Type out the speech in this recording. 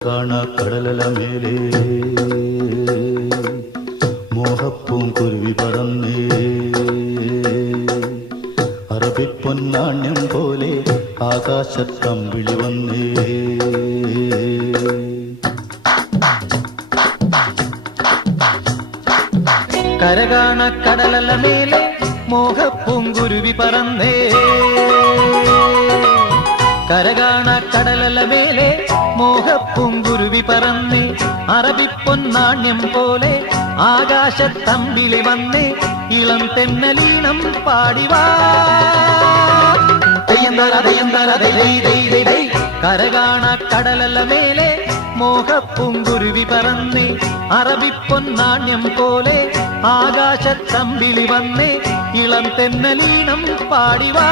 കാണാ കടലല മേലേ മോഹപ്പൂങ്കുരുവി പറന്നേ അറബിപ്പൊന്നാണ്യം പോലെ ആകാശത്തമ്പിളി വന്നേ കരകാണ കടലല മേലെ മോഹപ്പൂങ്കുരുവി പറന്നേ കരകാണ കടലല മേലെ മോഹപ്പൂങ്കുരുവി പറന്നേ അറബിപ്പൊന്നാണ്യം പോലെ ആകാശത്തമ്പിളി വന്നേ ഇളം തെന്നലീണം പാടിവാ കരകാണ കടലല മേലെ മോഹപ്പൂങ്കുരുവി പറന്നേ അറബിപ്പൊന്നാണ്യം പോലെ ആകാശത്തമ്പിളി വന്നേ ഇളം തെന്നലീണം പാടിവാ.